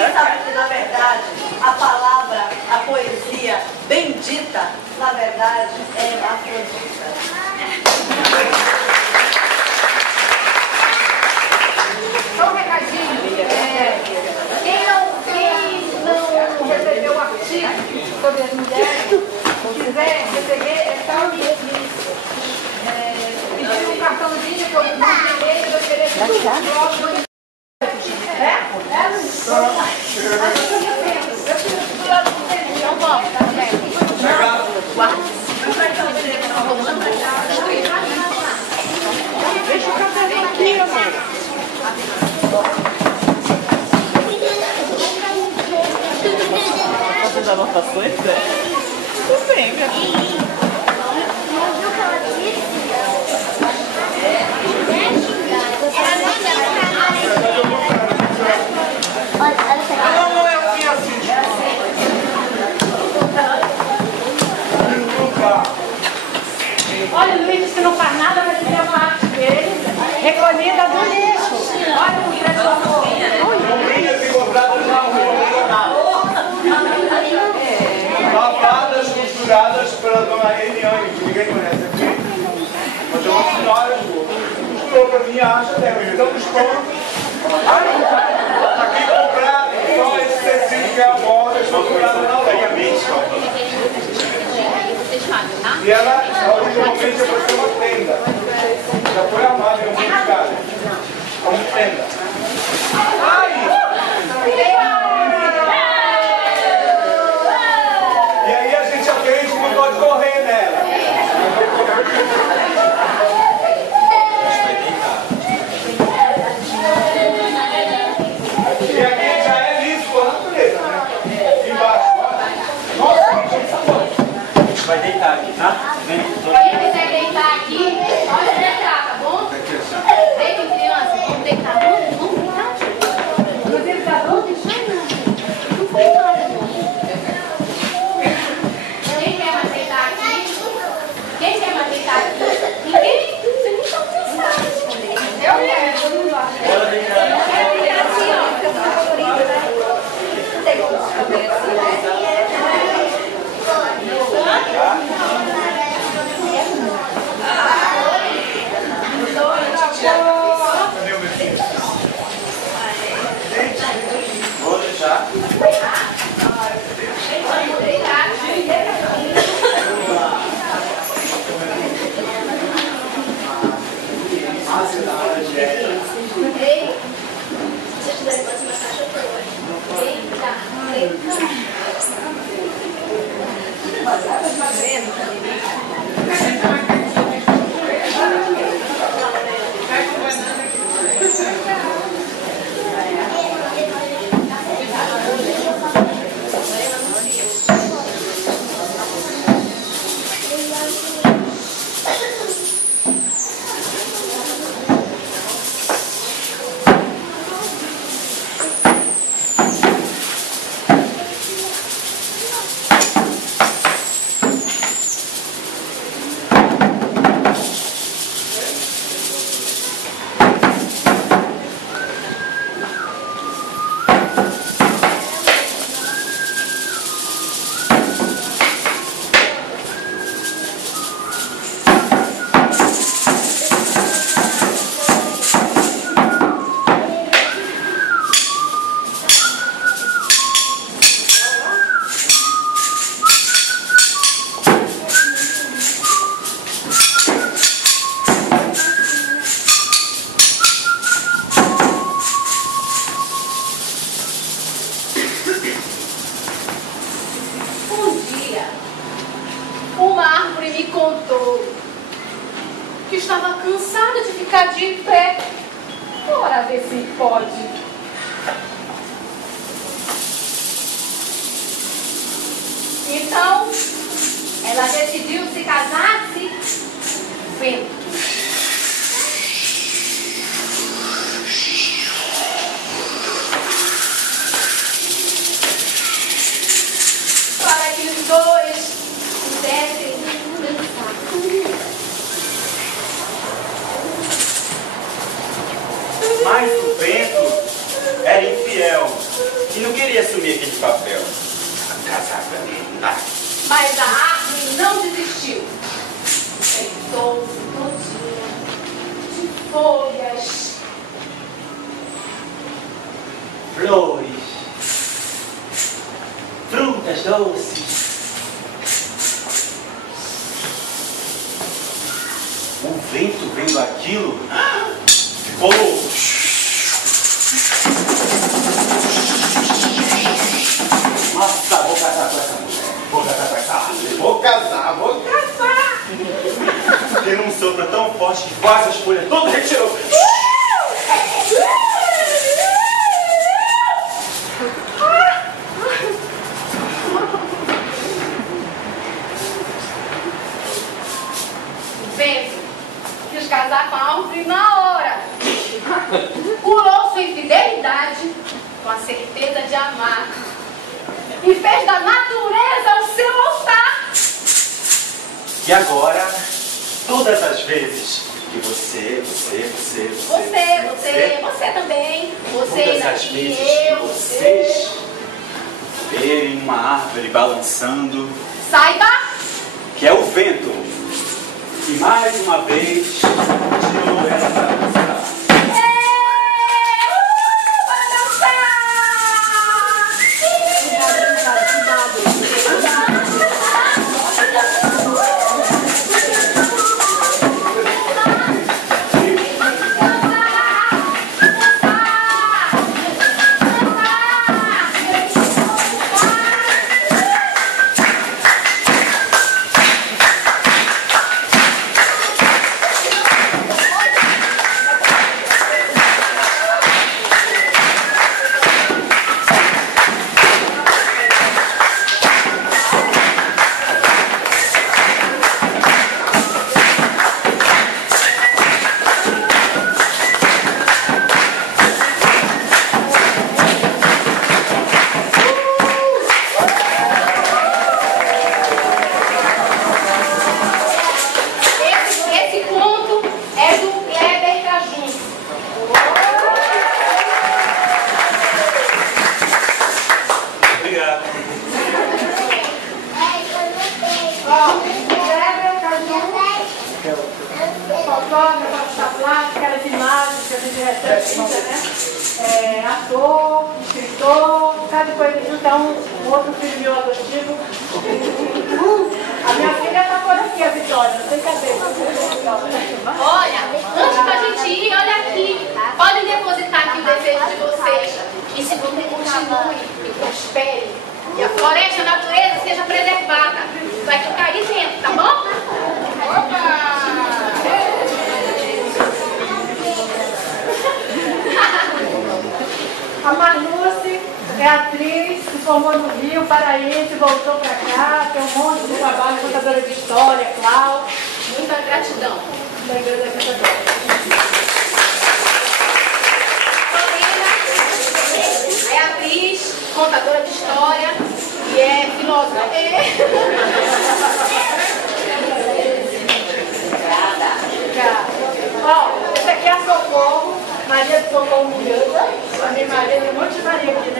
Quem sabe que, na verdade, a palavra, a poesia bendita, na verdade, é Afrodita. Só um recadinho. Quem não recebeu o artigo sobre as mulheres, quiser receber, é só pedir um cartãozinho que eu mandei e ofereço tudo. Então vamos, tá certo? Deixa o café aqui, amor. Você dá anotações, né? Tudo bem, minha filha. Olha, o Luiz que não faz nada, mas ele tem uma arte dele, recolhida do lixo. Olha o grande amor. Lavadas costuradas pela dona Eliane, que ninguém conhece aqui. Mas é uma senhora costurou para mim a acha dela. Então custou. Aqui comprado só esse tecido que é a moda, costurado na lei. E ela originalmente é para ser uma tenda. Já foi armada em algum lugar. Como tenda. E aí a gente aprende que não pode correr nela. E aqui já é liso por natureza, né? Embaixo, ó. Nossa, que sabor. Vai deitar aqui, tá? Quem quiser deitar aqui, pode deitar, tá bom? Deitem, criança, vamos deitar. Vamos deitar. Inclusive, tá bom? Não foi nada, amor. Quem quer mais deitar aqui? Quem quer mais deitar aqui? Ninguém? Você nem tá cansado. Eu quero, todo mundo acha. Eu quero deitar assim, ó. Fica muito colorido, né? Tem como fazer assim, né? Vou deixar. Que estava cansada de ficar de pé. Bora ver se pode. Então, ela decidiu se casar-se vendo. Para que os dois pudessem dançar. Mas o vento era infiel e não queria assumir aquele papel. Casar pra mim não dá. Mas a árvore não desistiu. Enfeitou-se todinha de folhas, Flores, frutas doces. O vento vendo aquilo ficou louco. Nossa, vou casar com essa mulher. Vou casar com essa árvore. Vou casar. Deu um sopro tão forte que quase as folhas todas retirou. o vento quis casar com a árvore na hora. Curou sua infidelidade com a certeza de amar. E fez da natureza o seu altar. E agora, todas as vezes que você também. Você todas as daqui, vezes que eu, vocês verem uma árvore balançando, saiba que é o vento, e mais uma vez tirou ela para dançar. para dançar! Esse conto é do Kleber Cajun. Obrigado. Kleber Cajun, fotógrafo, aquelas imagens que a gente recebe, né? Ator, escritor, cada coisa. Então, um outro filho meu adotivo. A minha filha está por aqui, a Vitória. Não sei cadê. Olha, antes da gente ir, olha aqui. Podem depositar aqui o desejo de vocês. Que esse mundo continue e prospere. E a floresta e a natureza seja preservada. Vai ficar aí dentro, tá bom? A Marluce é atriz, se formou no Rio, paraense, voltou para cá, tem um monte de trabalho, contadora de história, Clau. Muita gratidão. Lembrando da vida dela. É atriz, contadora de história e é filósofa. Ó, esse aqui é a Socorro, Maria de Socorro Miranda. A minha Maria, tem um monte de Maria aqui, né?